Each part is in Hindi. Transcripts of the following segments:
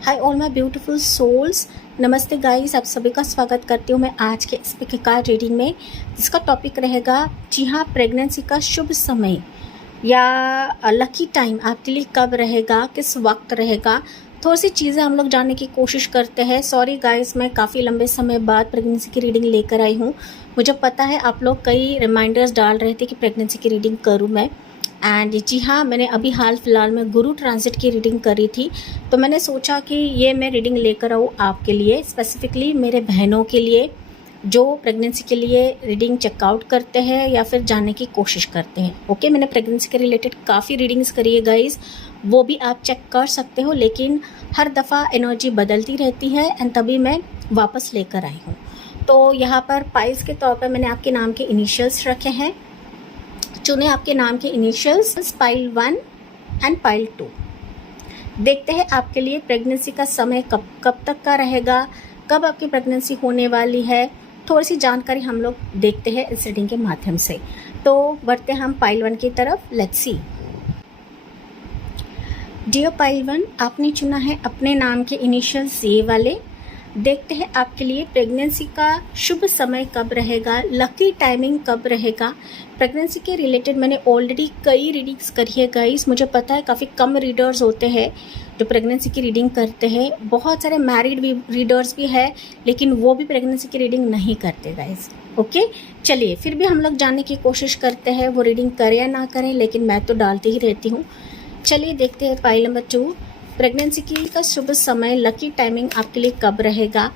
Hi all my beautiful souls, नमस्ते गाइस। आप सभी का स्वागत करती हूँ मैं आज के इस पिक कार्ड रीडिंग में, जिसका टॉपिक रहेगा जी हाँ, प्रेगनेंसी का शुभ समय या लकी टाइम आपके लिए कब रहेगा, किस वक्त रहेगा। थोड़ी सी चीज़ें हम लोग जानने की कोशिश करते हैं। सॉरी गाइस, मैं काफ़ी लंबे समय बाद प्रेगनेंसी की रीडिंग लेकर आई हूँ। मुझे पता है आप लोग कई रिमाइंडर्स डाल रहे थे कि प्रेगनेंसी की रीडिंग करूँ मैं। एंड जी हाँ, मैंने अभी हाल फिलहाल में गुरु ट्रांजिट की रीडिंग करी थी, तो मैंने सोचा कि ये मैं रीडिंग लेकर आऊँ आपके लिए, स्पेसिफिकली मेरे बहनों के लिए जो प्रेगनेंसी के लिए रीडिंग चेकआउट करते हैं या फिर जानने की कोशिश करते हैं। ओके, मैंने प्रेगनेंसी के रिलेटेड काफ़ी रीडिंग्स करी है गाइज, वो भी आप चेक कर सकते हो, लेकिन हर दफ़ा एनर्जी बदलती रहती है एंड तभी मैं वापस लेकर आई हूँ। तो यहाँ पर पाइल्स के तौर पर मैंने आपके नाम के इनिशियल्स रखे हैं। चुने आपके नाम के इनिशियल्स पाइल 1 एंड पाइल 2। देखते हैं आपके लिए प्रेगनेंसी का समय कब तक का रहेगा, कब आपकी प्रेगनेंसी होने वाली है। थोड़ी सी जानकारी हम लोग देखते हैं इस रीडिंग के माध्यम से। तो बढ़ते हम पाइल 1 की तरफ। Let's see. डियर पाइल 1, आपने चुना है अपने नाम के इनिशियल्स ये वाले। देखते हैं आपके लिए प्रेगनेंसी का शुभ समय कब रहेगा, लकी टाइमिंग कब रहेगा। प्रेगनेंसी के रिलेटेड मैंने ऑलरेडी कई रीडिंग्स करी है गाइस। मुझे पता है काफ़ी कम रीडर्स होते हैं जो प्रेगनेंसी की रीडिंग करते हैं। बहुत सारे मैरिड रीडर्स भी है, लेकिन वो भी प्रेगनेंसी की रीडिंग नहीं करते गाइस। ओके, चलिए फिर भी हम लोग जानने की कोशिश करते हैं, वो रीडिंग करें या ना करें, लेकिन मैं तो डालती ही रहती हूँ। चलिए देखते हैं पाइल नंबर 2, प्रेगनेंसी की का शुभ समय, लकी टाइमिंग आपके लिए कब रहेगा।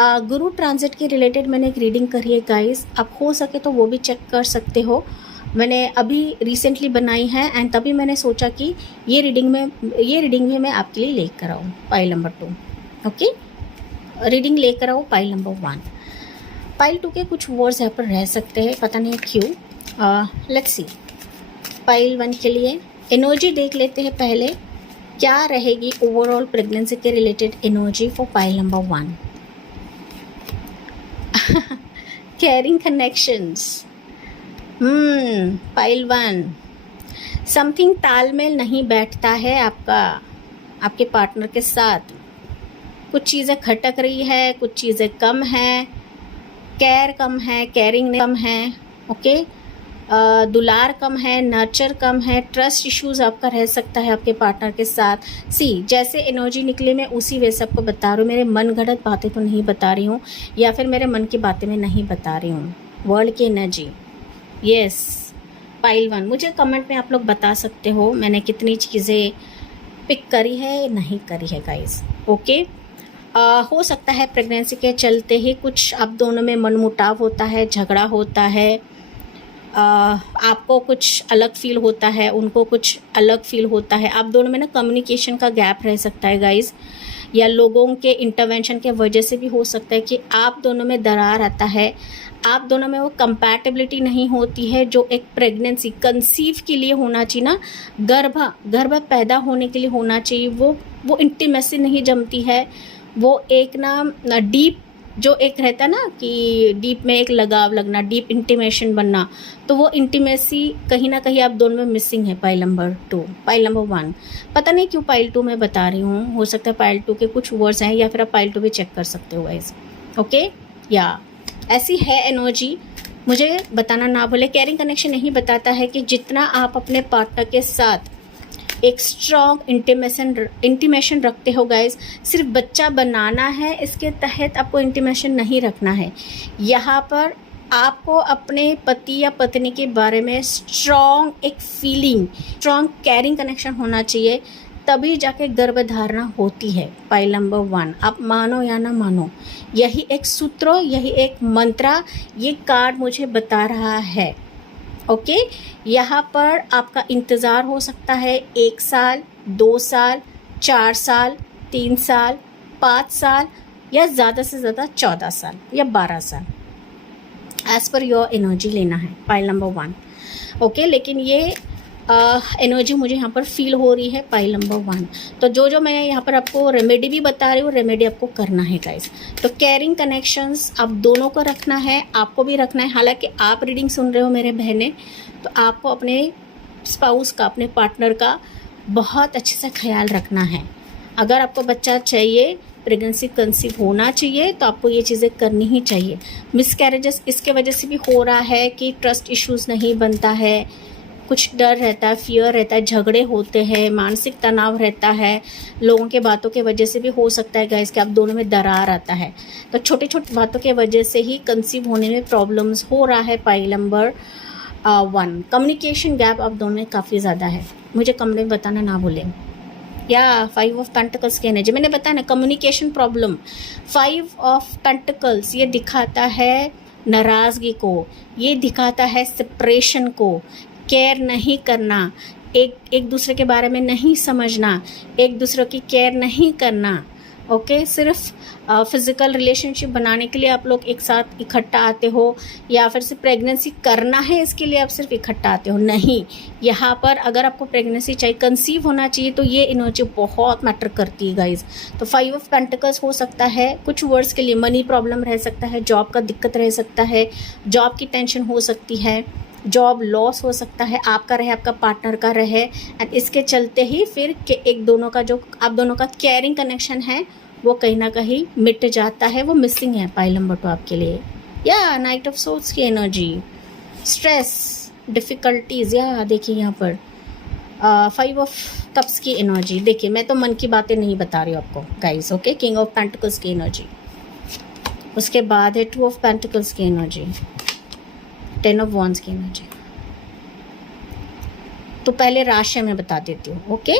गुरु ट्रांजिट के रिलेटेड मैंने एक रीडिंग करी है गाइस, आप हो सके तो वो भी चेक कर सकते हो। मैंने अभी रिसेंटली बनाई है एंड तभी मैंने सोचा कि ये रीडिंग में मैं आपके लिए लेकर आऊँ पाइल नंबर 2। ओके, रीडिंग लेकर आऊँ पाइल नंबर 1। पाइल 2 के कुछ वर्ड्स यहाँ पर रह सकते हैं, पता नहीं क्यों। Let's see. पाइल 1 के लिए एनर्जी देख लेते हैं पहले, क्या रहेगी ओवरऑल प्रेगनेंसी के related energy for pile number 1। Carrying connections. Pile 1, something तालमेल नहीं बैठता है आपके पार्टनर के साथ। कुछ चीज़ें खटक रही है, कुछ चीज़ें कम है, केयर कम है, केयरिंग कम है। ओके, दुलार कम है, नर्चर कम है, ट्रस्ट इश्यूज आपका रह सकता है आपके पार्टनर के साथ। जैसे एनर्जी निकली मैं उसी वे से आपको बता रही हूँ। मेरे मन गढ़ंत बातें तो नहीं बता रही हूँ, या फिर मेरे मन की बातें मैं नहीं बता रही हूँ। वर्ल्ड की एनर्जी। यस, पाइल 1, मुझे कमेंट में आप लोग बता सकते हो मैंने कितनी चीज़ें पिक करी है नहीं करी है गाइज। ओके, हो सकता है प्रेगनेंसी के चलते ही कुछ आप दोनों में मनमुटाव होता है, झगड़ा होता है। आपको कुछ अलग फील होता है, उनको कुछ अलग फील होता है। आप दोनों में ना कम्युनिकेशन का गैप रह सकता है गाइस, या लोगों के इंटरवेंशन के वजह से भी हो सकता है कि आप दोनों में दरार आता है। आप दोनों में वो कंपैटिबिलिटी नहीं होती है जो एक प्रेगनेंसी कंसीव के लिए होना चाहिए ना, गर्भ पैदा होने के लिए होना चाहिए। वो इंटीमेसी नहीं जमती है। वो एक ना डीप जो एक रहता है ना कि डीप में एक लगाव लगना, डीप इंटीमेशन बनना, तो वो इंटीमेसी कहीं ना कहीं आप दोनों में मिसिंग है। पाइल नंबर 2, पाइल नंबर 1, पता नहीं क्यों पाइल 2 में बता रही हूँ। हो सकता है पाइल 2 के कुछ वर्ड्स हैं, या फिर आप पाइल 2 भी चेक कर सकते हो गाइस। ओके, या ऐसी है एनर्जी, मुझे बताना ना भूले। कैरिंग कनेक्शन नहीं बताता है कि जितना आप अपने पार्टनर के साथ एक स्ट्रॉन्ग इंटीमेशन रखते हो गाइज, सिर्फ बच्चा बनाना है इसके तहत आपको इंटीमेशन नहीं रखना है। यहाँ पर आपको अपने पति या पत्नी के बारे में स्ट्रॉन्ग एक फीलिंग, स्ट्रॉन्ग कैरिंग कनेक्शन होना चाहिए, तभी जाके गर्भधारणा होती है। पाइल नंबर 1, आप मानो या ना मानो, यही एक सूत्र, यही एक मंत्र ये कार्ड मुझे बता रहा है। ओके, यहाँ पर आपका इंतज़ार हो सकता है 1 साल, 2 साल, 4 साल, 3 साल, 5 साल, या ज़्यादा से ज़्यादा 14 साल या 12 साल। एज़ पर योर एनर्जी लेना है पाइल नंबर 1। ओके, लेकिन ये एनर्जी मुझे यहाँ पर फील हो रही है पाइल नंबर 1। तो जो मैं यहाँ पर आपको रेमेडी भी बता रही हूँ, रेमेडी आपको करना है गाइस। तो कैरिंग कनेक्शंस आप दोनों को रखना है, आपको भी रखना है। हालांकि आप रीडिंग सुन रहे हो मेरे बहनें, तो आपको अपने स्पाउस का, अपने पार्टनर का बहुत अच्छे से ख्याल रखना है। अगर आपको बच्चा चाहिए, प्रेगनेंसी कंसीव होना चाहिए, तो आपको ये चीज़ें करनी ही चाहिए। मिसकैरेजेस इसके वजह से भी हो रहा है कि ट्रस्ट इश्यूज़ नहीं बनता है, कुछ डर रहता है, फियर रहता है, झगड़े होते हैं, मानसिक तनाव रहता है, लोगों के बातों के वजह से भी हो सकता है गाइस कि आप दोनों में दरार आता है। तो छोटी छोटी बातों के वजह से ही कंसीव होने में प्रॉब्लम्स हो रहा है। पाइल नंबर 1, कम्युनिकेशन गैप आप दोनों में काफ़ी ज़्यादा है। मुझे कमेंट में बताना ना भूलें। या 5 ऑफ पेंटिकल्स की एनर्जी मैंने बताया ना, कम्युनिकेशन प्रॉब्लम। 5 ऑफ पेंटिकल्स ये दिखाता है नाराज़गी को, ये दिखाता है सेपरेशन को, केयर नहीं करना, एक दूसरे के बारे में नहीं समझना, एक दूसरे की केयर नहीं करना। ओके, सिर्फ फिज़िकल रिलेशनशिप बनाने के लिए आप लोग एक साथ इकट्ठा आते हो, या फिर सिर्फ प्रेगनेंसी करना है इसके लिए आप सिर्फ इकट्ठा आते हो, नहीं। यहाँ पर अगर आपको प्रेगनेंसी चाहिए, कंसीव होना चाहिए, तो ये एनर्जी बहुत मैटर करती है गाइज। तो 5 ऑफ पेंटिकल्स हो सकता है कुछ वर्ड्स के लिए मनी प्रॉब्लम रह सकता है, जॉब का दिक्कत रह सकता है, जॉब की टेंशन हो सकती है, जॉब लॉस हो सकता है, आपका रहे आपका पार्टनर का रहे, एंड इसके चलते ही फिर एक दोनों का जो आप दोनों का केयरिंग कनेक्शन है वो कहीं ना कहीं मिट जाता है, वो मिसिंग है पाइल नंबर 2 आपके लिए। या नाइट ऑफ सोल्स की एनर्जी, स्ट्रेस, डिफ़िकल्टीज़, या देखिए यहाँ पर 5 ऑफ कप्स की एनर्जी। देखिए मैं तो मन की बातें नहीं बता रही हूँ आपको guys, okay. King of pentacles की एनर्जी, उसके बाद है 2 ऑफ पेंटिकल्स की एनर्जी, 10 ऑफ वॉन्ड्स की एनर्जी। तो पहले राशि में बता देती हूँ, ओके।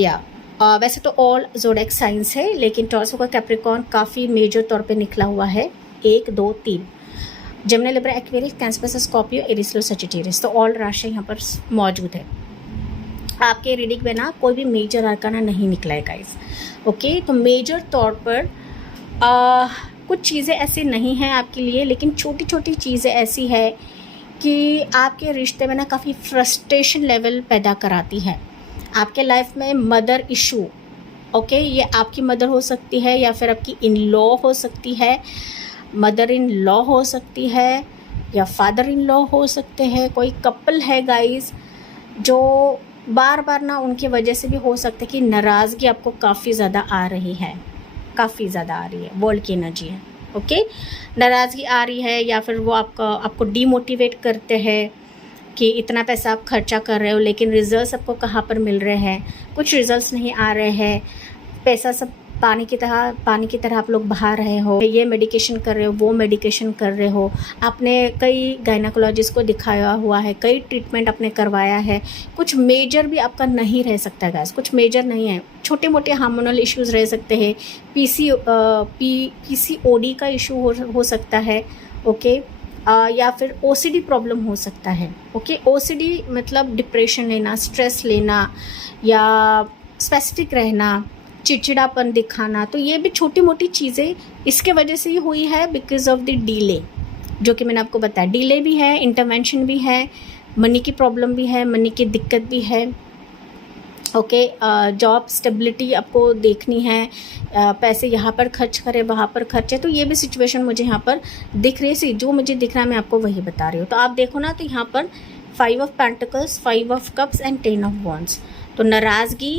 या वैसे तो ऑल ज़ोडिएक साइंस है, लेकिन टॉरस का कैप्रिकॉर्न काफ़ी मेजर तौर पे निकला हुआ है। 1, 2, 3 Gemini, Libra, Aquarius, Cancer, Scorpio, Aries, Leo, Sagittarius. तो ऑल राशि यहाँ पर मौजूद है। आपके रीडिंग में ना कोई भी मेजर आर्काना नहीं निकला है गाइस, ओके। तो मेजर तौर पर कुछ चीज़ें ऐसी नहीं हैं आपके लिए, लेकिन छोटी छोटी चीज़ें ऐसी है कि आपके रिश्ते में ना काफ़ी फ्रस्ट्रेशन लेवल पैदा कराती है। आपके लाइफ में मदर इशू, ओके, ये आपकी मदर हो सकती है, या फिर आपकी इन लॉ हो सकती है, मदर इन लॉ हो सकती है, या फादर इन लॉ हो सकते हैं। कोई कपल है गाइस जो बार बार ना उनकी वजह से भी हो सकता है कि नाराज़गी आपको काफ़ी ज़्यादा आ रही है, काफ़ी ज़्यादा आ रही है, वर्ल्ड की एनर्जी है, ओके। नाराज़गी आ रही है, या फिर वो आपको डीमोटिवेट करते हैं कि इतना पैसा आप खर्चा कर रहे हो, लेकिन रिजल्ट्स आपको कहाँ पर मिल रहे हैं, कुछ रिजल्ट्स नहीं आ रहे हैं, पैसा सब पानी की तरह आप लोग बहा रहे हो, ये मेडिकेशन कर रहे हो, वो मेडिकेशन कर रहे हो, आपने कई गायनेकोलॉजिस्ट को दिखाया हुआ है, कई ट्रीटमेंट आपने करवाया है, कुछ मेजर भी आपका नहीं रह सकता है गाइस, कुछ मेजर नहीं है, छोटे मोटे हार्मोनल इश्यूज़ रह सकते हैं, पीसीओडी का इशू हो सकता है, ओके। या फिर ओसीडी प्रॉब्लम हो सकता है, ओके। ओसीडी मतलब डिप्रेशन लेना, स्ट्रेस लेना, या स्पेसिफिक रहना, चिड़चिड़ापन दिखाना। तो ये भी छोटी मोटी चीज़ें इसके वजह से ही हुई है, बिकॉज ऑफ द डिले, जो कि मैंने आपको बताया। डिले भी है, इंटरवेंशन भी है, मनी की प्रॉब्लम भी है, मनी की दिक्कत भी है, ओके। जॉब स्टेबिलिटी आपको देखनी है, पैसे यहाँ पर खर्च करें, वहाँ पर खर्च है, तो ये भी सिचुएशन मुझे यहाँ पर दिख रही है। जो मुझे दिख रहा है मैं आपको वही बता रही हूँ। तो आप देखो ना, तो यहाँ पर 5 of pentacles, 5 of cups and 10 of wands. तो नाराज़गी,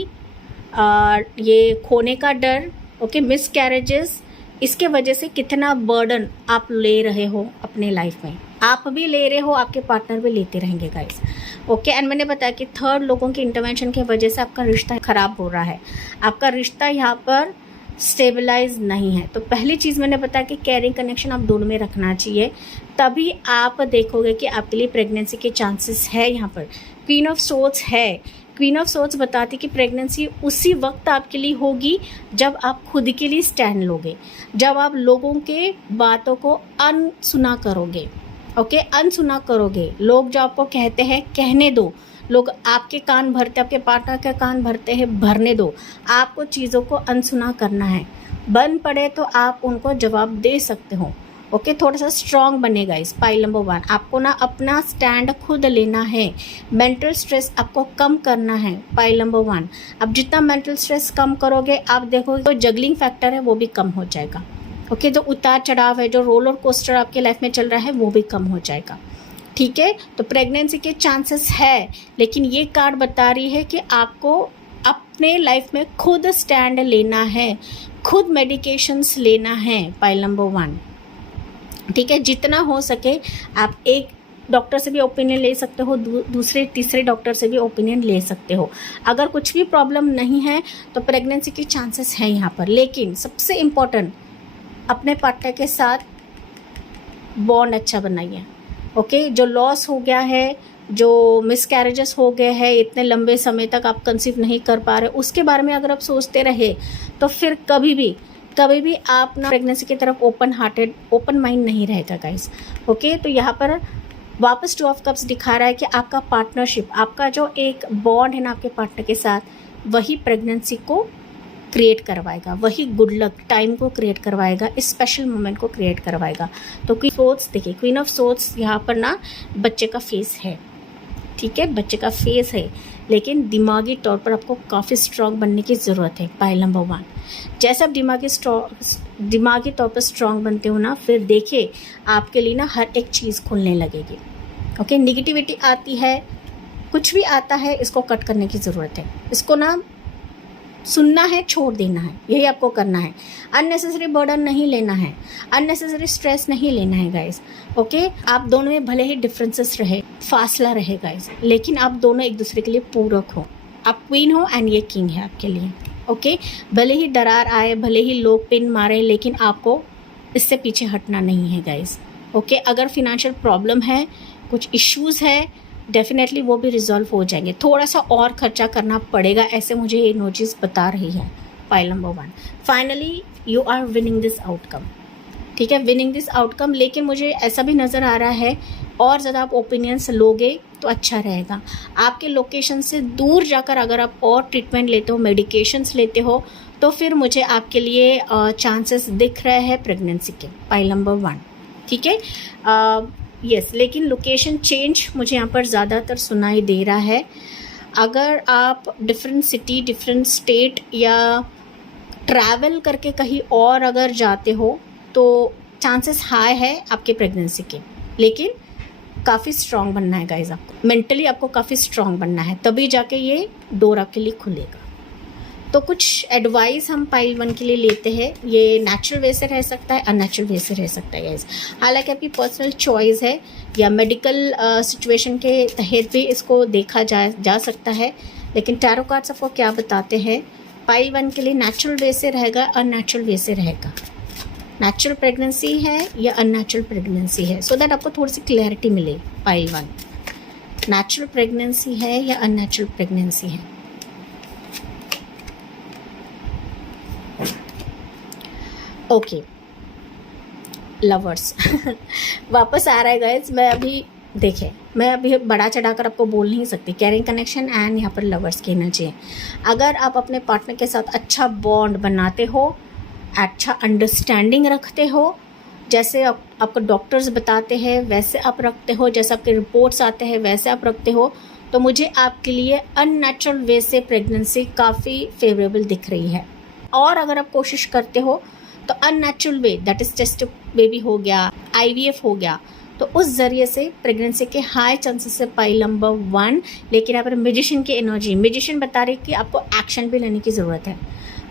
ये खोने का डर, ओके, मिसकैरेजेस, इसके वजह से कितना बर्डन आप ले रहे हो अपने लाइफ में, आप भी ले रहे हो, आपके पार्टनर भी लेते रहेंगे गाइस, ओके। एंड मैंने बताया कि थर्ड लोगों के इंटरवेंशन की वजह से आपका रिश्ता खराब हो रहा है, आपका रिश्ता यहाँ पर स्टेबलाइज नहीं है। तो पहली चीज़ मैंने बताया कि केयरिंग कनेक्शन आप दोनों में रखना चाहिए, तभी आप देखोगे कि आपके लिए प्रेगनेंसी के चांसेस है। यहाँ पर क्वीन ऑफ सोर्ड्स है, क्वीन ऑफ सोर्ड्स बताती कि प्रेगनेंसी उसी वक्त आपके लिए होगी जब आप खुद के लिए स्टैंड लोगे, जब आप लोगों के बातों को अनसुना करोगे, ओके, अनसुना करोगे। लोग जो आपको कहते हैं कहने दो, लोग आपके कान भरते, आपके पार्टनर के कान भरते हैं, भरने दो। आपको चीज़ों को अनसुना करना है, बन पड़े तो आप उनको जवाब दे सकते हो, ओके। थोड़ा सा स्ट्रॉन्ग बनेगा इस पाइल नंबर 1। आपको ना अपना स्टैंड खुद लेना है, मेंटल स्ट्रेस आपको कम करना है, पाइल नंबर 1। अब जितना मेंटल स्ट्रेस कम करोगे, आप देखोगे तो जगलिंग फैक्टर है वो भी कम हो जाएगा, ओके। जो उतार चढ़ाव है, जो रोलर कोस्टर आपके लाइफ में चल रहा है, वो भी कम हो जाएगा, ठीक है। तो प्रेगनेंसी के चांसेस है, लेकिन ये कार्ड बता रही है कि आपको अब अपने लाइफ में खुद स्टैंड लेना है, खुद मेडिकेशंस लेना है। पाइल नंबर 1, ठीक है। जितना हो सके आप एक डॉक्टर से भी ओपिनियन ले सकते हो, दूसरे तीसरे डॉक्टर से भी ओपिनियन ले सकते हो। अगर कुछ भी प्रॉब्लम नहीं है तो प्रेगनेंसी की चांसेस है यहाँ पर। लेकिन सबसे इम्पोर्टेंट, अपने पार्टनर के साथ बॉन्ड अच्छा बनाइए। ओके, जो लॉस हो गया है, जो मिसकैरेजेस हो गए हैं, इतने लंबे समय तक आप कंसीव नहीं कर पा रहे, उसके बारे में अगर आप सोचते रहे तो फिर कभी भी आप ना प्रेगनेंसी की तरफ ओपन माइंड नहीं रहेगा गाइस। ओके, तो यहाँ पर वापस 2 ऑफ कप्स दिखा रहा है कि आपका पार्टनरशिप, आपका जो एक बॉन्ड है ना आपके पार्टनर के साथ, वही प्रेगनेंसी को क्रिएट करवाएगा, वही गुड लक टाइम को क्रिएट करवाएगा, इस स्पेशल मोमेंट को क्रिएट करवाएगा। तो क्वीन सोर्ट्स देखिए, क्वीन ऑफ सोर्ट्स यहाँ पर ना बच्चे का फेस है, ठीक है, बच्चे का फेस है, लेकिन दिमागी तौर पर आपको काफ़ी स्ट्रॉन्ग बनने की ज़रूरत है। पाइल नंबर 1, जैसे आप दिमागी तौर पर स्ट्रॉन्ग बनते हो ना, फिर देखिए आपके लिए ना हर एक चीज़ खुलने लगेगी। ओके, निगेटिविटी आती है, कुछ भी आता है, इसको कट करने की ज़रूरत है। इसको ना सुनना है, छोड़ देना है, यही आपको करना है। अननेसेसरी बर्डन नहीं लेना है, अननेसेसरी स्ट्रेस नहीं लेना है गाइस। ओके, आप दोनों में भले ही डिफरेंसेस रहे, फासला रहे गाइस, लेकिन आप दोनों एक दूसरे के लिए पूरक हो। आप क्वीन हो एंड ये किंग है आपके लिए। ओके, भले ही दरार आए, भले ही लोग पिन मारे, लेकिन आपको इससे पीछे हटना नहीं है गाइस। ओके, अगर फिनेंशियल प्रॉब्लम है, कुछ इश्यूज़ है, डेफिनेटली वो भी रिजॉल्व हो जाएंगे। थोड़ा सा और खर्चा करना पड़ेगा, ऐसे मुझे ये एनर्जीज बता रही है। Pile number 1, finally you are winning this outcome, ठीक है, विनिंग दिस आउटकम। लेकिन मुझे ऐसा भी नज़र आ रहा है और ज़्यादा आप ओपिनियंस लोगे तो अच्छा रहेगा। आपके लोकेशन से दूर जाकर अगर आप और ट्रीटमेंट लेते हो, मेडिकेशंस लेते हो, तो फिर मुझे आपके लिए चांसेस दिख रहे हैं प्रेगनेंसी के। पाइल नंबर 1, ठीक है, यस, लेकिन लोकेशन चेंज मुझे यहाँ पर ज़्यादातर सुनाई दे रहा है। अगर आप डिफरेंट सिटी, डिफरेंट स्टेट या ट्रैवल करके कहीं और अगर जाते हो तो चांसेस हाई है आपके प्रेगनेंसी के। लेकिन काफ़ी स्ट्रॉन्ग बनना है गाइज, आपको मेंटली आपको काफ़ी स्ट्रॉन्ग बनना है, तभी जाके ये डोर आपके लिए खुलेगा। तो कुछ एडवाइस हम पाइल 1 के लिए लेते हैं। ये नेचुरल वे से रह सकता है, अननेचुरल वे से रह सकता है गाइस। हालांकि आपकी पर्सनल चॉइस है, या मेडिकल सिचुएशन के तहत भी इसको देखा जा सकता है। लेकिन टैरो कार्ड्स आपको क्या बताते हैं, पाइल 1 के लिए नेचुरल वे से रहेगा, अननेचुरल वे से रहेगा। नेचुरल प्रेगनेंसी है या अननेचुरल प्रेगनेंसी है, सो दैट आपको थोड़ी सी क्लैरिटी मिले। पाइल 1, नेचुरल प्रेगनेंसी है या अननेचुरल प्रेगनेंसी है। ओके, लवर्स वापस आ रहा है गाइज। मैं अभी बढ़ा चढ़ाकर आपको बोल नहीं सकती। कैरिंग कनेक्शन एंड यहाँ पर लवर्स की एनर्जी है। अगर आप अपने पार्टनर के साथ अच्छा बॉन्ड बनाते हो, अच्छा अंडरस्टैंडिंग रखते हो, जैसे आपको डॉक्टर्स बताते हैं वैसे आप रखते हो, जैसे आपके रिपोर्ट्स आते हैं वैसे आप रखते हो, तो मुझे आपके लिए अननेचुरल वे से प्रेगनेंसी काफ़ी फेवरेबल दिख रही है। और अगर आप कोशिश करते हो तो unnatural way, that is test baby हो गया, IVF हो गया, तो उस जरिए से प्रेगनेंसी के हाई चांसेस है। पाइल नंबर 1, लेकिन यहाँ पर मैजिशियन की एनर्जी, मैजिशियन बता रही है कि आपको एक्शन भी लेने की ज़रूरत है।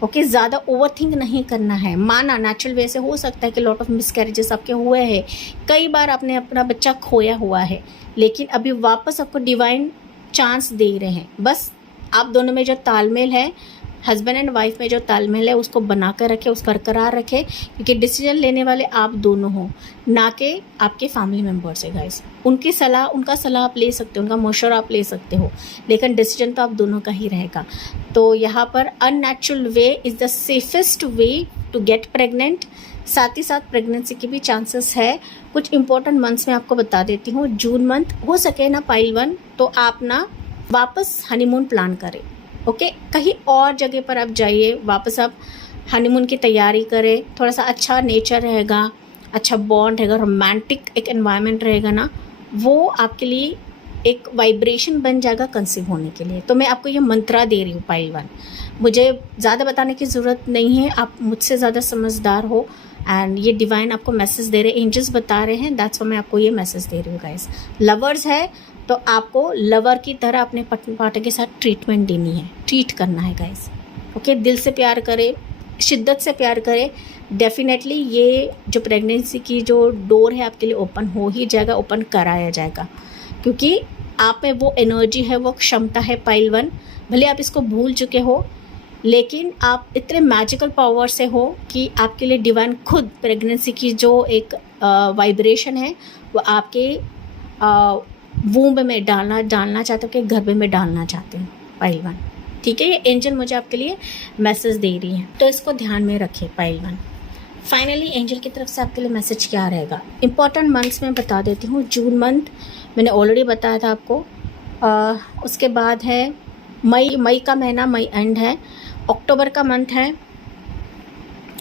ओके, ज़्यादा ओवरथिंक नहीं करना है। माना नेचुरल वे से हो सकता है कि लॉट ऑफ मिसकैरेजेस आपके हुए हैं, कई बार आपने अपना बच्चा खोया हुआ है, लेकिन अभी वापस आपको डिवाइन चांस दे रहे हैं। बस आप दोनों में जो तालमेल है, हस्बैंड एंड वाइफ में जो तालमेल है, उसको बना कर रखे, उसको बरकरार रखे, क्योंकि डिसीजन लेने वाले आप दोनों हो, ना कि आपके फैमिली मेम्बर्स है गाइस। उनका सलाह आप ले सकते हो, उनका मशवरा आप ले सकते हो, लेकिन डिसीजन तो आप दोनों का ही रहेगा। तो यहाँ पर unnatural way is the safest way to get pregnant. साथ ही साथ प्रेगनेंसी की भी चांसेस है। कुछ इंपॉर्टेंट मंथ्स में आपको बता देती हूँ। जून मंथ हो सके ना पाइल 1, तो आप ना वापस हनीमून प्लान करें। ओके, कहीं और जगह पर आप जाइए, वापस आप हनीमून की तैयारी करें। थोड़ा सा अच्छा नेचर रहेगा, अच्छा बॉन्ड रहेगा, रोमांटिक एक एनवायरनमेंट रहेगा ना, वो आपके लिए एक वाइब्रेशन बन जाएगा कंसीव होने के लिए। तो मैं आपको ये मंत्रा दे रही हूँ पाइल 1। मुझे ज़्यादा बताने की ज़रूरत नहीं है, आप मुझसे ज़्यादा समझदार हो, एंड ये डिवाइन आपको मैसेज दे रहे हैं, एंजल्स बता रहे हैं, दैट्स व्हाई मैं आपको ये मैसेज दे रही हूँ गाइस। लवर्स है तो आपको लवर की तरह अपने पार्टनर के साथ ट्रीटमेंट देनी है, ट्रीट करना है गाइस। ओके, दिल से प्यार करें, शिद्दत से प्यार करें। डेफिनेटली ये जो प्रेगनेंसी की जो डोर है आपके लिए ओपन हो ही जाएगा, ओपन कराया जाएगा, क्योंकि आप में वो एनर्जी है, वो क्षमता है पाइल 1। भले आप इसको भूल चुके हो, लेकिन आप इतने मैजिकल पावर से हो कि आपके लिए डिवाइन खुद प्रेगनेंसी की जो एक वाइब्रेशन है वो आपके वूम्ब में डालना चाहते हो, कि गर्भ में डालना चाहते हैं पाइल 1। ठीक है, ये एंजल मुझे आपके लिए मैसेज दे रही है, तो इसको ध्यान में रखें पाइल 1। फाइनली एंजल की तरफ से आपके लिए मैसेज क्या रहेगा। इंपॉर्टेंट मंथ्स में बता देती हूँ। जून मंथ मैंने ऑलरेडी बताया था आपको। उसके बाद है मई का महीना, मई एंड है। अक्टूबर का मंथ है,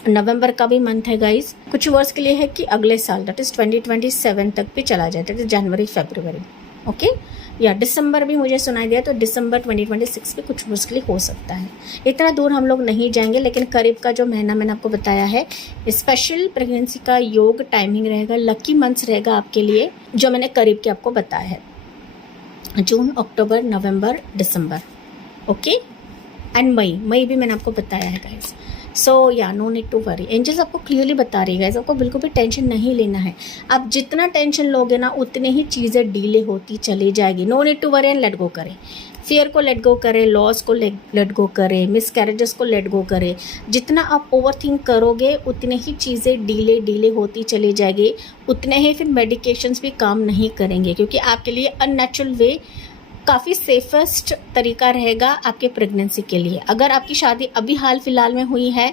नवंबर का भी मंथ है गाइस। कुछ वर्ष के लिए है कि अगले साल दैट इज़ 2027 तक भी चला जाए, that is January February. Okay, या दिसंबर भी मुझे सुनाई दिया, तो दिसंबर 2026 भी कुछ वर्ष के लिए हो सकता है। इतना दूर हम लोग नहीं जाएंगे, लेकिन करीब का जो महीना मैंने आपको बताया है, स्पेशल प्रेगनेंसी का योग टाइमिंग रहेगा, लकी मंथ्स रहेगा आपके लिए, जो मैंने करीब के आपको बताया है। जून, अक्टूबर, नवंबर, दिसंबर, ओके, एंड मई भी मैंने आपको बताया है guys. So yeah no need to worry, angels आपको क्लियरली बता रही है गाइस, आपको बिल्कुल भी टेंशन नहीं लेना है। आप जितना टेंशन लोगे ना, उतने ही चीज़ें डीले होती चली जाएगी। No need to worry and let go करें। फियर को लेट गो करें, लॉस को लेट गो करें, मिसकैरेजेस को लेट गो करें। जितना आप ओवरथिंक करोगे, उतने ही चीज़ें डीले होती चली जाएगी, उतने ही फिर मेडिकेशंस भी काम नहीं करेंगे, क्योंकि आपके लिए अननेचुरल वे काफ़ी सेफेस्ट तरीका रहेगा आपके प्रेगनेंसी के लिए। अगर आपकी शादी अभी हाल फिलहाल में हुई है,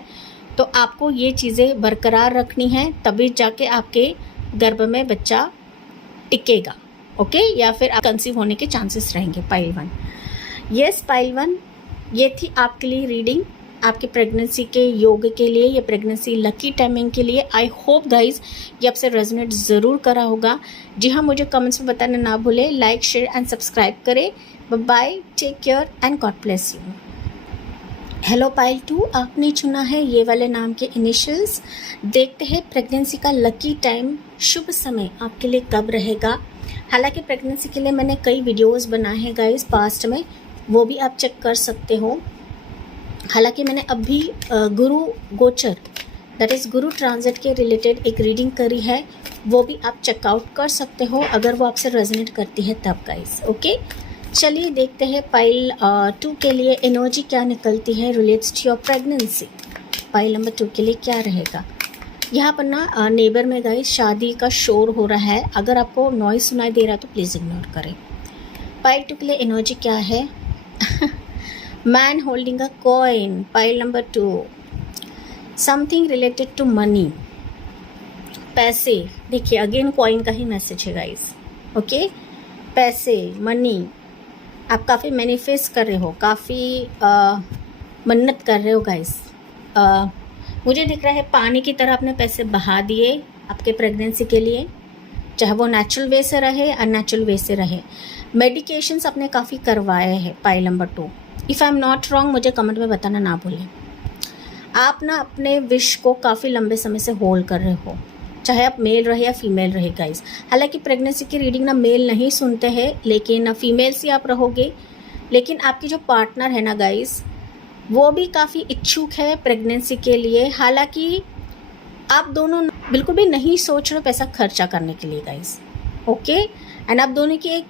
तो आपको ये चीज़ें बरकरार रखनी है, तभी जाके आपके गर्भ में बच्चा टिकेगा। ओके, या फिर आप कंसीव होने के चांसेस रहेंगे पाइल 1। यस पाइल 1, ये थी आपके लिए रीडिंग, आपके प्रेगनेंसी के योग के लिए, ये प्रेगनेंसी लकी टाइमिंग के लिए। आई होप गाइज ये आपसे रेजोनेट ज़रूर करा होगा। जी हाँ, मुझे कमेंट्स में बताना ना भूले। लाइक, शेयर एंड सब्सक्राइब करें। Bye, take care and God bless you. Hello pile 2, आपने चुना है ये वाले नाम के इनिशियल्स। देखते हैं प्रेगनेंसी का लकी टाइम, शुभ समय आपके लिए कब रहेगा। हालांकि प्रेगनेंसी के लिए मैंने कई वीडियोस बनाए हैं गाइस पास्ट में, वो भी आप चेक कर सकते हो। हालांकि मैंने अभी गुरु गोचर दैट इज़ गुरु ट्रांजिट के रिलेटेड एक रीडिंग करी है, वो भी आप चेकआउट कर सकते हो अगर वो आपसे रेजोनेट करती है तब गाइस। ओके, चलिए देखते हैं पाइल 2 के लिए एनर्जी क्या निकलती है relates to your pregnancy. Pile number 2 के लिए क्या रहेगा। यहाँ पर ना नेबर में गाइस शादी का शोर हो रहा है, अगर आपको नॉइज सुनाई दे रहा है तो प्लीज़ इग्नोर करें। पाइल 2 के लिए एनर्जी क्या है। Man holding a coin, pile number 2। Something related to money, पैसे। देखिए अगेन कॉइन का ही मैसेज है गाइस। ओके, पैसे, मनी, आप काफ़ी मैनिफेस्ट कर रहे हो, काफ़ी मन्नत कर रहे हो गाइस। मुझे दिख रहा है पानी की तरह आपने पैसे बहा दिए आपके प्रेगनेंसी के लिए, चाहे वो नेचुरल वे से रहे, अननेचुरल वे से रहे। मेडिकेशंस आपने काफ़ी करवाए हैं pile number 2। If I am not wrong, मुझे कमेंट में बताना ना भूलें। आप ना अपने विश को काफ़ी लंबे समय से होल्ड कर रहे हो, चाहे आप मेल रहे या फीमेल रहे गाइस। हालांकि प्रेगनेंसी की रीडिंग ना मेल नहीं सुनते हैं, लेकिन फीमेल से आप रहोगे। लेकिन आपकी जो पार्टनर है ना गाइस, वो भी काफ़ी इच्छुक है प्रेगनेंसी के लिए। हालांकि आप दोनों बिल्कुल भी नहीं सोच रहे पैसा खर्चा करने के लिए गाइस। ओके, एंड आप दोनों की एक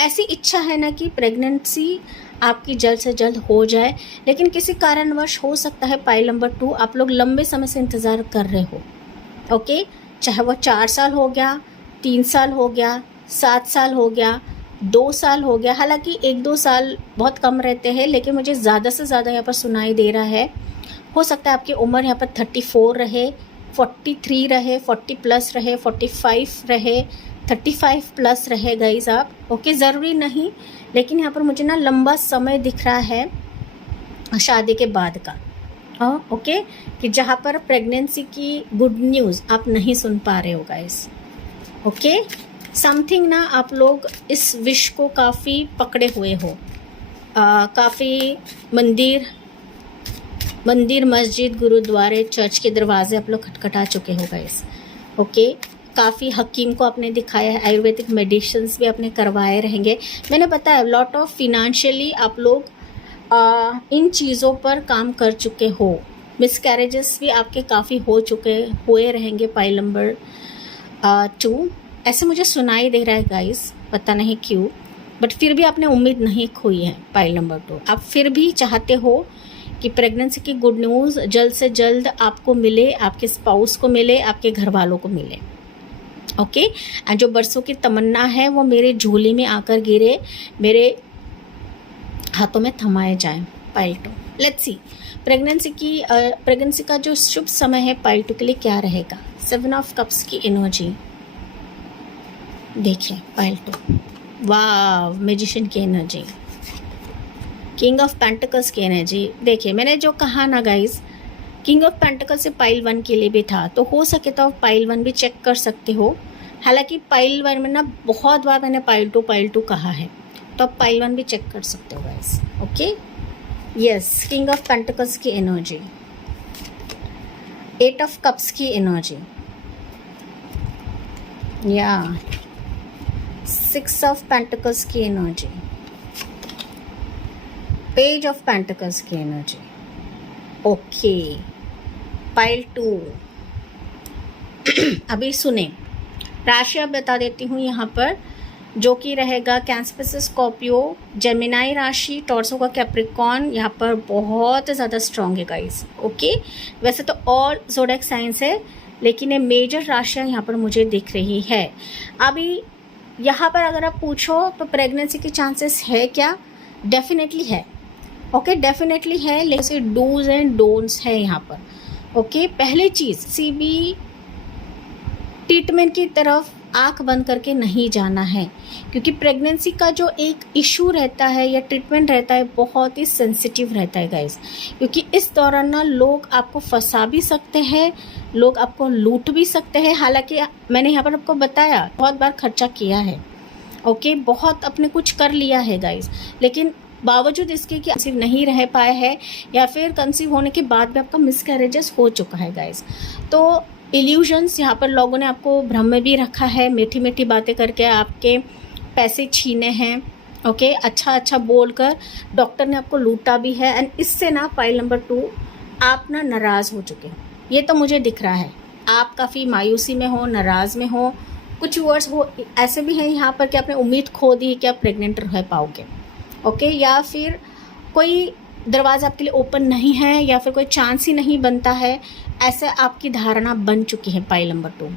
ऐसी इच्छा है ना कि प्रेगनेंसी आपकी जल्द से जल्द हो जाए, लेकिन किसी कारणवश हो सकता है पाइल नंबर 2 आप लोग लंबे समय से इंतज़ार कर रहे हो। ओके, चाहे वो 4 साल हो गया, 3 साल हो गया, 7 साल हो गया, 2 साल हो गया। हालांकि 1-2 साल बहुत कम रहते हैं, लेकिन मुझे ज़्यादा से ज़्यादा यहाँ पर सुनाई दे रहा है। हो सकता है आपकी उम्र यहाँ पर 34 रहे, 43 रहे, 40 प्लस रहे, 45 रहे, 35 प्लस रहे गाइस आप। ओके, ज़रूरी नहीं, लेकिन यहाँ पर मुझे ना लंबा समय दिख रहा है शादी के बाद का। ओके, कि जहाँ पर प्रेगनेंसी की गुड न्यूज़ आप नहीं सुन पा रहे हो गाइस। ओके, समथिंग ना आप लोग इस विश को काफ़ी पकड़े हुए हो। काफ़ी मंदिर, मस्जिद, गुरुद्वारे, चर्च के दरवाजे आप लोग खटखटा चुके हो गाइस। ओके, काफ़ी हकीम को आपने दिखाया है, आयुर्वेदिक मेडिसिन्स भी आपने करवाए रहेंगे। मैंने बताया लॉट ऑफ फिनेंशियली आप लोग इन चीज़ों पर काम कर चुके हो। मिसकैरेजेस भी आपके काफ़ी हुए रहेंगे पाइल नंबर 2, ऐसे मुझे सुनाई दे रहा है गाइस, पता नहीं क्यों, बट फिर भी आपने उम्मीद नहीं खोई है पाइल नंबर 2। आप फिर भी चाहते हो कि प्रेगनेंसी की गुड न्यूज़ जल्द से जल्द आपको मिले, आपके स्पाउस को मिले, आपके घर वालों को मिले। ओके, एंड जो बरसों की तमन्ना है वो मेरे झोली में आकर गिरे, मेरे हाथों में थमाए जाएं। पाइल 2, लेट्स सी प्रेगनेंसी का जो शुभ समय है पाइल 2 के लिए क्या रहेगा। 7 ऑफ कप्स की एनर्जी देखिए पाइल 2, वाह, मैजिशियन की एनर्जी, किंग ऑफ पेंटिकल्स की एनर्जी। देखिए मैंने जो कहा ना गाइस, किंग ऑफ पेंटिकल्स से पाइल 1 के लिए भी था, तो हो सके तो आप पाइल 1 भी चेक कर सकते हो। हालांकि पाइल 1 में ना बहुत बार मैंने पाइल 2 कहा है, तो आप पाइल 1 भी चेक कर सकते हो guys. Okay, yes, king of pentacles की एनर्जी, 8 ऑफ कप्स की एनर्जी, या 6 ऑफ पेंटिकल्स की एनर्जी, पेज ऑफ पेंटिकल्स की एनर्जी। ओके, पाइल 2 अभी सुने, राशि अब बता देती हूँ यहाँ पर, जो कि रहेगा कैंसर से स्कॉर्पियो, जेमिनाई राशि, टॉर्सो का कैप्रिकॉन, यहाँ पर बहुत ज़्यादा स्ट्रॉन्ग है गाइस। ओके, वैसे तो ऑल ज़ोडिएक साइंस है, लेकिन ये मेजर राशियाँ यहाँ पर मुझे दिख रही है। अभी यहाँ पर अगर आप पूछो तो प्रेगनेंसी के चांसेस है क्या, डेफिनेटली है। ओके, डेफिनेटली है, लेकिन डूज एंड डोंट्स है यहाँ पर। ओके, पहली चीज़ सीबी ट्रीटमेंट की तरफ आंख बंद करके नहीं जाना है, क्योंकि प्रेगनेंसी का जो एक इशू रहता है या ट्रीटमेंट रहता है बहुत ही सेंसिटिव रहता है गाइस, क्योंकि इस दौरान ना लोग आपको फंसा भी सकते हैं, लोग आपको लूट भी सकते हैं। हालांकि मैंने यहाँ पर आपको बताया बहुत बार खर्चा किया है, ओके, बहुत अपने कुछ कर लिया है गाइस, लेकिन बावजूद इसके कि कंसीव नहीं रह पाए हैं या फिर कंसीव होने के बाद भी आपका मिसकैरेजेस हो चुका है गाइस। तो इल्यूजन्स यहाँ पर लोगों ने आपको भ्रम में भी रखा है, मीठी मीठी बातें करके आपके पैसे छीने हैं। ओके, अच्छा बोलकर डॉक्टर ने आपको लूटा भी है, एंड इससे ना पाइल नंबर 2 आप ना नाराज़ हो चुके हो, ये तो मुझे दिख रहा है। आप काफ़ी मायूसी में हो, नाराज़ में हो, कुछ वर्ड्स हो ऐसे भी हैं यहाँ पर कि आपने उम्मीद खो दी कि आप प्रेग्नेंट रह पाओगे। ओके, या फिर कोई दरवाज़ा आपके लिए ओपन नहीं है या फिर कोई चांस ही नहीं बनता है, ऐसे आपकी धारणा बन चुकी है पाइल नंबर 2।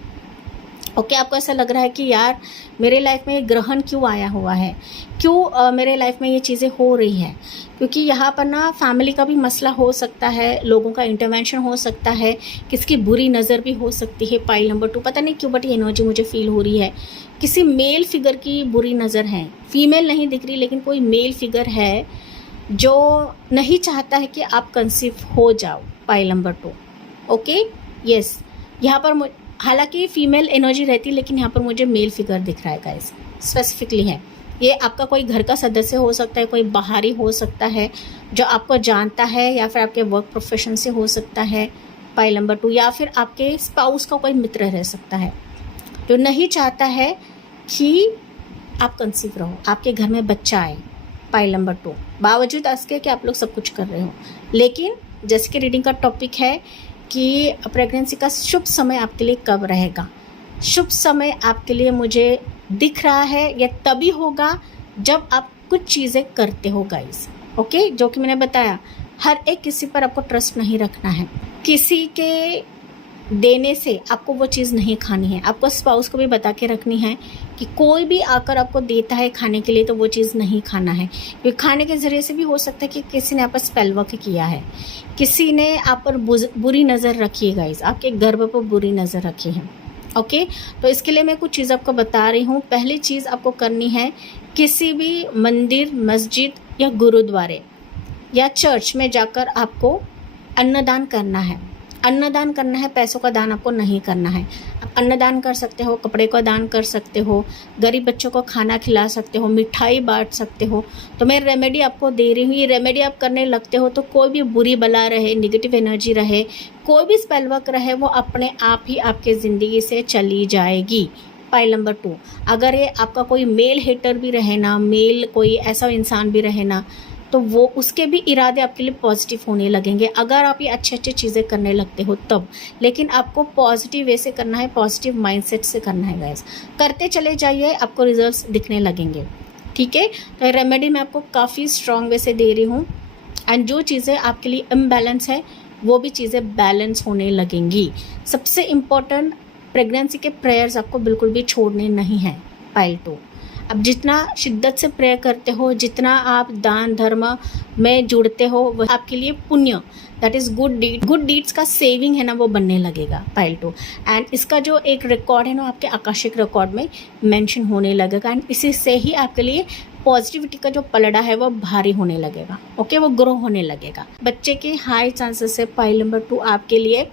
ओके, आपको ऐसा लग रहा है कि यार मेरे लाइफ में ये ग्रहण क्यों आया हुआ है, क्यों मेरे लाइफ में ये चीज़ें हो रही हैं, क्योंकि यहाँ पर ना फैमिली का भी मसला हो सकता है, लोगों का इंटरवेंशन हो सकता है, किसकी बुरी नज़र भी हो सकती है पाइल नंबर 2। पता नहीं क्यों बट ये एनर्जी मुझे फील हो रही है, किसी मेल फिगर की बुरी नज़र है, फीमेल नहीं दिख रही लेकिन कोई मेल फिगर है जो नहीं चाहता है कि आप कंसीव हो जाओ पाइल नंबर 2। ओके, यस, यहाँ पर हालांकि फीमेल एनर्जी रहती है लेकिन यहाँ पर मुझे मेल फिगर दिख रहा है गाइस, स्पेसिफिकली है। ये आपका कोई घर का सदस्य हो सकता है, कोई बाहरी हो सकता है जो आपको जानता है, या फिर आपके वर्क प्रोफेशन से हो सकता है पाइल नंबर 2, या फिर आपके स्पाउस का कोई मित्र रह सकता है जो नहीं चाहता है कि आप कंसीव रहो, आपके घर में बच्चा आए पाइल नंबर 2, बावजूद इसके कि आप लोग सब कुछ कर रहे हो। लेकिन जैसे कि रीडिंग का टॉपिक है कि प्रेगनेंसी का शुभ समय आपके लिए कब रहेगा, शुभ समय आपके लिए मुझे दिख रहा है या तभी होगा जब आप कुछ चीज़ें करते हो गाइस। ओके, जो कि मैंने बताया, हर एक किसी पर आपको ट्रस्ट नहीं रखना है, किसी के देने से आपको वो चीज़ नहीं खानी है। आपको स्पाउस को भी बता के रखनी है कि कोई भी आकर आपको देता है खाने के लिए तो वो चीज़ नहीं खाना है, क्योंकि खाने के ज़रिए से भी हो सकता है कि किसी ने आप पर स्पेल वर्क किया है, किसी ने आप पर बुरी नज़र रखी है गाइस, आपके गर्भ पर बुरी नज़र रखी है। ओके, तो इसके लिए मैं कुछ चीज़ आपको बता रही हूँ। पहली चीज़ आपको करनी है, किसी भी मंदिर, मस्जिद या गुरुद्वारे या चर्च में जाकर आपको अन्नदान करना है। अन्नदान करना है, पैसों का दान आपको नहीं करना है। आप अन्नदान कर सकते हो, कपड़े का दान कर सकते हो, गरीब बच्चों को खाना खिला सकते हो, मिठाई बांट सकते हो। तो मैं रेमेडी आपको दे रही हूँ, ये रेमेडी आप करने लगते हो तो कोई भी बुरी बला रहे, नेगेटिव एनर्जी रहे, कोई भी स्पेल वर्क रहे, वो अपने आप ही आपके ज़िंदगी से चली जाएगी। पाइल नंबर 2, अगर ये आपका कोई मेल हेटर भी रहे ना, मेल कोई ऐसा इंसान भी रहे ना, तो वो उसके भी इरादे आपके लिए पॉजिटिव होने लगेंगे अगर आप ये अच्छी अच्छी चीज़ें करने लगते हो तब। लेकिन आपको पॉजिटिव वे से करना है, पॉजिटिव माइंडसेट से करना है गाइस। करते चले जाइए, आपको रिजल्ट्स दिखने लगेंगे। ठीक है, तो रेमेडी मैं आपको काफ़ी स्ट्रॉन्ग वे से दे रही हूँ, एंड जो चीज़ें आपके लिए इम्बैलेंस है वो भी चीज़ें बैलेंस होने लगेंगी। सबसे इम्पॉर्टेंट, प्रेगनेंसी के प्रेयर्स आपको बिल्कुल भी छोड़ने नहीं हैं। पाइल 2, अब जितना शिद्दत से प्रेयर करते हो, जितना आप दान धर्म में जुड़ते हो, वो आपके लिए पुण्य, that is good deed, good deeds का सेविंग है ना, वो बनने लगेगा। पाइल 2, एंड इसका जो एक रिकॉर्ड है ना, आपके आकाशिक रिकॉर्ड में मेंशन होने लगेगा, एंड इसी से ही आपके लिए पॉजिटिविटी का जो पलड़ा है वो भारी होने लगेगा। ओके, वो ग्रो होने लगेगा। बच्चे के हाई चांसेस है पाइल नंबर 2 आपके लिए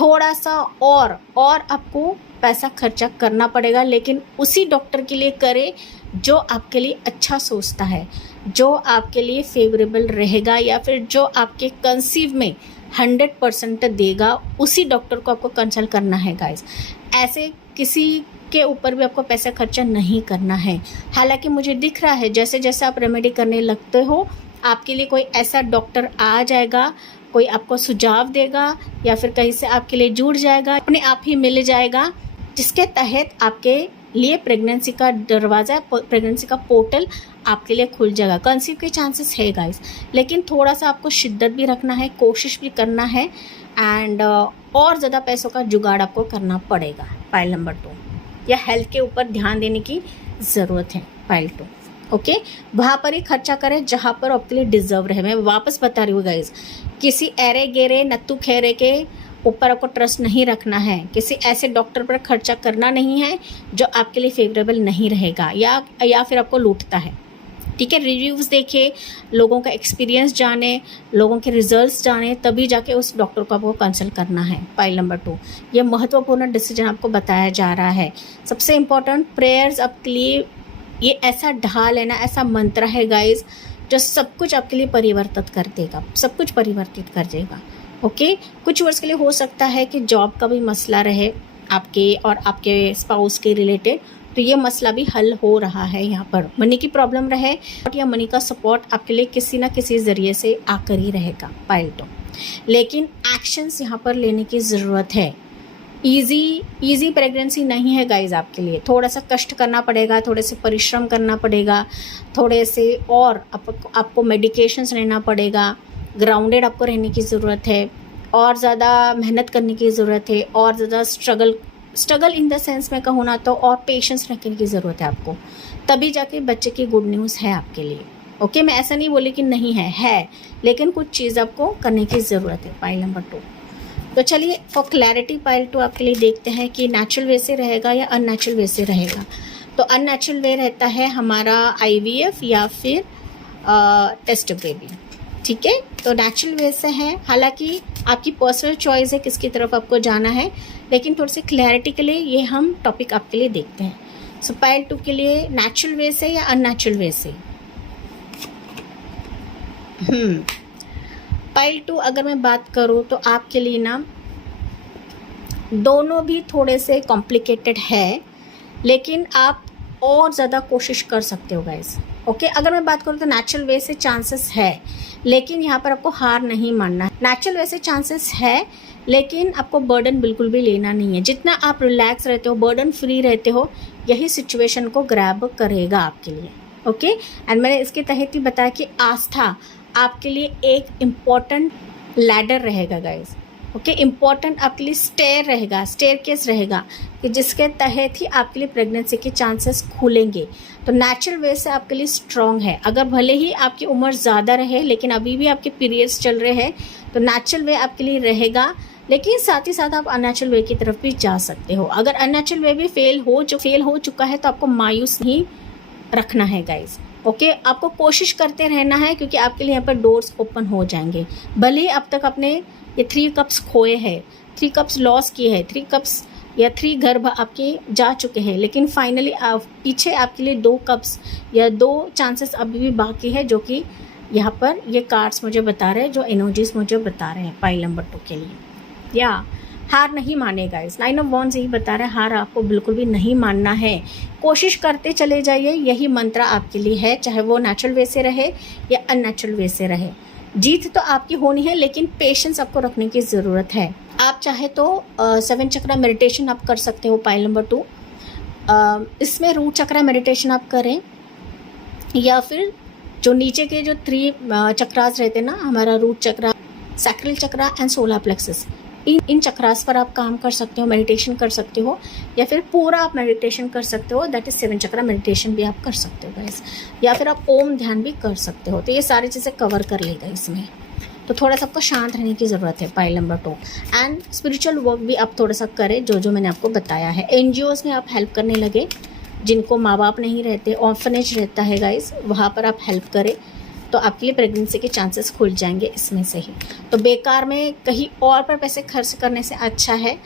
थोड़ा सा और आपको पैसा खर्चा करना पड़ेगा, लेकिन उसी डॉक्टर के लिए करें जो आपके लिए अच्छा सोचता है, जो आपके लिए फेवरेबल रहेगा, या फिर जो आपके कंसीव में 100% देगा, उसी डॉक्टर को आपको कंसल्ट करना है गाइस। ऐसे किसी के ऊपर भी आपको पैसा खर्चा नहीं करना है। हालांकि मुझे दिख रहा है जैसे जैसे आप रेमेडी करने लगते हो, आपके लिए कोई ऐसा डॉक्टर आ जाएगा, कोई आपको सुझाव देगा, या फिर कहीं से आपके लिए जुड़ जाएगा, अपने आप ही मिल जाएगा, जिसके तहत आपके लिए प्रेगनेंसी का दरवाज़ा, प्रेगनेंसी का पोर्टल आपके लिए खुल जाएगा। कंसीव के चांसेस है गाइस, लेकिन थोड़ा सा आपको शिद्दत भी रखना है, कोशिश भी करना है, एंड और ज़्यादा पैसों का जुगाड़ आपको करना पड़ेगा। पाइल नंबर 2, या हेल्थ के ऊपर ध्यान देने की ज़रूरत है। पाइल 2, ओके, वहाँ पर ही खर्चा करें जहाँ पर आपके लिए डिजर्व रहे। मैं वापस बता रही हूँ गाइज, किसी एरे गेरे नत्थु खेरे के ऊपर आपको ट्रस्ट नहीं रखना है, किसी ऐसे डॉक्टर पर खर्चा करना नहीं है जो आपके लिए फेवरेबल नहीं रहेगा, या फिर आपको लूटता है। ठीक है, रिव्यूज़ देखिए, लोगों का एक्सपीरियंस जाने, लोगों के रिजल्ट्स जाने, तभी जाके उस डॉक्टर को आपको कंसल्ट करना है। पाइल नंबर 2, ये महत्वपूर्ण डिसीजन आपको बताया जा रहा है। सबसे इम्पोर्टेंट, प्रेयर्स आपके लिए ये ऐसा ढाल है ना, ऐसा मंत्र है गाइज, जो सब कुछ आपके लिए परिवर्तित कर देगा, सब कुछ परिवर्तित कर देगा। ओके, कुछ वर्ष के लिए हो सकता है कि जॉब का भी मसला रहे आपके और आपके स्पाउस के रिलेटेड, तो ये मसला भी हल हो रहा है। यहाँ पर मनी की प्रॉब्लम रहे या मनी का सपोर्ट आपके लिए किसी ना किसी ज़रिए से आकर ही रहेगा। पाइल 2, लेकिन एक्शंस यहाँ पर लेने की ज़रूरत है। इजी प्रेगनेंसी नहीं है गाइज आपके लिए, थोड़ा सा कष्ट करना पड़ेगा, थोड़े से परिश्रम करना पड़ेगा, थोड़े से और आपको मेडिकेशंस लेना पड़ेगा, ग्राउंडेड आपको रहने की ज़रूरत है, और ज़्यादा मेहनत करने की ज़रूरत है, और ज़्यादा स्ट्रगल इन द सेंस में कहूँ ना तो और पेशेंस रखने की ज़रूरत है आपको, तभी जाके बच्चे की गुड न्यूज़ है आपके लिए। ओके, मैं ऐसा नहीं बोली कि नहीं है, लेकिन कुछ चीज़ आपको करने की ज़रूरत है। पाइल नंबर 2, तो चलिए फॉर क्लैरिटी पाइल 2 आपके लिए देखते हैं कि नेचुरल वे से रहेगा या अननेचुरल वे से रहेगा। तो अननेचुरल वे रहता है हमारा IVF या फिर टेस्ट बेबी। ठीक है, तो नेचुरल वे से है, हालांकि आपकी पर्सनल चॉइस है किसकी तरफ आपको जाना है, लेकिन थोड़ी सी क्लैरिटी के लिए ये हम टॉपिक आपके लिए देखते हैं। सो पाइल 2 के लिए नेचुरल वे से या अननेचुरल वे से। पाइल 2 अगर मैं बात करूँ तो आपके लिए ना दोनों भी थोड़े से कॉम्प्लिकेटेड है, लेकिन आप और ज़्यादा कोशिश कर सकते हो गाइस। ओके, अगर मैं बात करूँ तो नेचुरल वे से चांसेस है, लेकिन यहाँ पर आपको हार नहीं मानना है। नेचुरल वे से चांसेस है, लेकिन आपको बर्डन बिल्कुल भी लेना नहीं है। जितना आप रिलैक्स रहते हो, बर्डन फ्री रहते हो, यही सिचुएशन को ग्रैब करेगा आपके लिए। ओके, एंड मैंने इसके तहत ही बताया कि आस्था आपके लिए एक इम्पॉर्टेंट लैडर रहेगा गाइज। ओके, इम्पॉर्टेंट आपके लिए स्टेयर केस रहेगा कि जिसके तहत ही आपके लिए प्रेगनेंसी के चांसेस खुलेंगे। तो नेचुरल वे से आपके लिए स्ट्रॉन्ग है। अगर भले ही आपकी उम्र ज़्यादा रहे, लेकिन अभी भी आपके पीरियड्स चल रहे हैं, तो नेचुरल वे आपके लिए रहेगा, लेकिन साथ ही साथ आप अननेचुरल वे की तरफ भी जा सकते हो। अगर अननेचुरल वे भी फेल हो चुका है तो आपको मायूस नहीं रखना है गाइज। ओके आपको कोशिश करते रहना है, क्योंकि आपके लिए यहाँ पर डोर्स ओपन हो जाएंगे। भले ही अब तक आपने ये 3 कप्स खोए हैं, 3 कप्स लॉस किए हैं, 3 कप्स या 3 गर्भ आपके जा चुके हैं, लेकिन फाइनली पीछे आपके लिए 2 कप्स या 2 चांसेस अभी भी बाकी है, जो कि यहाँ पर ये कार्ड्स मुझे बता रहे हैं, जो एनर्जीज मुझे बता रहे हैं पाइल नंबर 2 के लिए। या हार नहीं मानेगा इस 9 ऑफ वॉन्ड्स यही बता रहा है, हार आपको बिल्कुल भी नहीं मानना है, कोशिश करते चले जाइए, यही मंत्र आपके लिए है, चाहे वो नेचुरल वे से रहे या अननेचुरल वे से रहे। जीत तो आपकी होनी है, लेकिन पेशेंस आपको रखने की ज़रूरत है। आप चाहे तो 7 चक्रा मेडिटेशन आप कर सकते हो पाइल नंबर 2, इसमें रूट चक्रा मेडिटेशन आप करें, या फिर जो नीचे के जो 3 चक्रास रहते हैं ना, हमारा root chakra, sacral chakra and solar plexus, इन चक्रास पर आप काम कर सकते हो, मेडिटेशन कर सकते हो, या फिर पूरा आप मेडिटेशन कर सकते हो, दैट इज 7 चक्रा मेडिटेशन भी आप कर सकते हो गाइस, या फिर आप ओम ध्यान भी कर सकते हो। तो ये सारी चीज़ें कवर कर लेगा इसमें। तो थोड़ा सा आपको शांत रहने की ज़रूरत है pile number 2। And spiritual work भी आप थोड़ा सा करें, जो मैंने आपको बताया है। NGOs में आप हेल्प करने लगे, जिनको माँ बाप नहीं रहते, ऑर्फनेज रहता है गाइस, वहाँ पर आप हेल्प करें, तो आपके लिए प्रेगनेंसी के चांसेस खुल जाएंगे इसमें से ही। तो बेकार में कहीं और पर पैसे खर्च करने से अच्छा है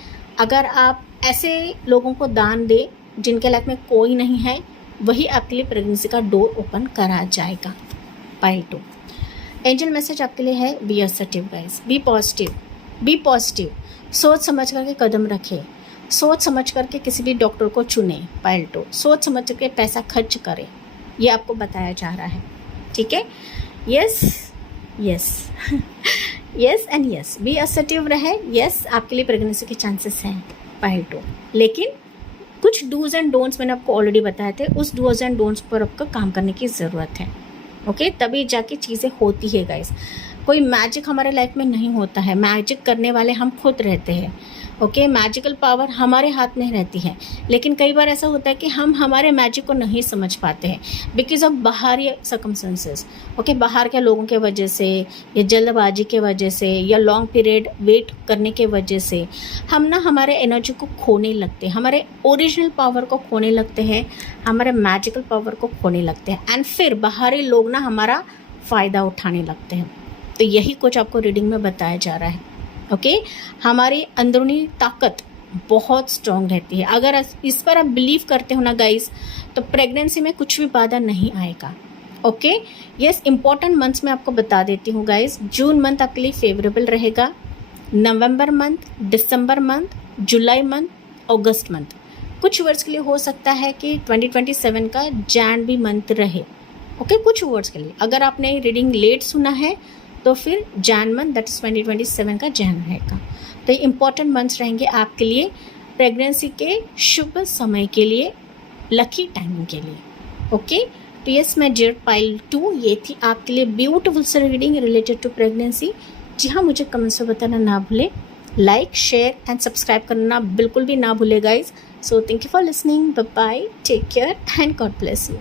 अगर आप ऐसे लोगों को दान दें जिनके लाइफ में कोई नहीं है, वही आपके लिए प्रेगनेंसी का डोर ओपन करा जाएगा। पाइल 2 एंजल मैसेज आपके लिए है, be assertive guys, be positive, सोच समझ करके कदम रखें, सोच समझ करके किसी भी डॉक्टर को चुने। पाइल 2 सोच समझ करके पैसा खर्च करें, ये आपको बताया जा रहा है, ठीक है। Yes and yes, be assertive रहे। यस आपके लिए प्रेगनेंसी के चांसेस हैं पाइल 2, लेकिन कुछ डूज एंड डोंट्स मैंने आपको ऑलरेडी बताए थे, उस डूज एंड डोंट्स पर आपको काम करने की ज़रूरत है। ओके तभी जाके चीज़ें होती है गाइस। कोई मैजिक हमारे लाइफ में नहीं होता है, मैजिक करने वाले हम खुद रहते हैं। ओके मैजिकल पावर हमारे हाथ में रहती है, लेकिन कई बार ऐसा होता है कि हम हमारे मैजिक को नहीं समझ पाते हैं बिकॉज ऑफ बाहरी सर्कमस्टेंसेस। ओके बाहर के लोगों के वजह से, या जल्दबाजी के वजह से, या लॉन्ग पीरियड वेट करने के वजह से हम ना हमारे एनर्जी को खोने लगते हैं, हमारे ओरिजिनल पावर को खोने लगते हैं, हमारे मैजिकल पावर को खोने लगते हैं, एंड फिर बाहरी लोग ना हमारा फ़ायदा उठाने लगते हैं। तो यही कुछ आपको रीडिंग में बताया जा रहा है। ओके हमारी अंदरूनी ताकत बहुत स्ट्रॉन्ग रहती है। अगर इस पर आप बिलीव करते हो ना गाइस, तो प्रेगनेंसी में कुछ भी बाधा नहीं आएगा। ओके यस इंपॉर्टेंट मंथ्स में आपको बता देती हूँ गाइस। जून मंथ आपके लिए फेवरेबल रहेगा, नवंबर मंथ, दिसंबर मंथ, जुलाई मंथ, अगस्त मंथ। कुछ वर्ड्स के लिए हो सकता है कि 2027 का जैन भी मंथ रहे। ओके कुछ वर्ड्स के लिए अगर आपने रीडिंग लेट सुना है तो फिर जैन मंथ दैट इज 2027 का जैन रहेगा। तो ये इंपॉर्टेंट मंथ्स रहेंगे आपके लिए प्रेगनेंसी के शुभ समय के लिए, लकी टाइमिंग के लिए। ओके तो यस मैं डियर पाइल 2 ये थी आपके लिए ब्यूटीफुल सी रीडिंग रिलेटेड टू प्रेगनेंसी। जी हाँ मुझे कमेंट्स में बताना ना भूले, लाइक शेयर एंड सब्सक्राइब करना बिल्कुल भी ना भूले guys. So thank you for listening, bye bye, take care and God bless you.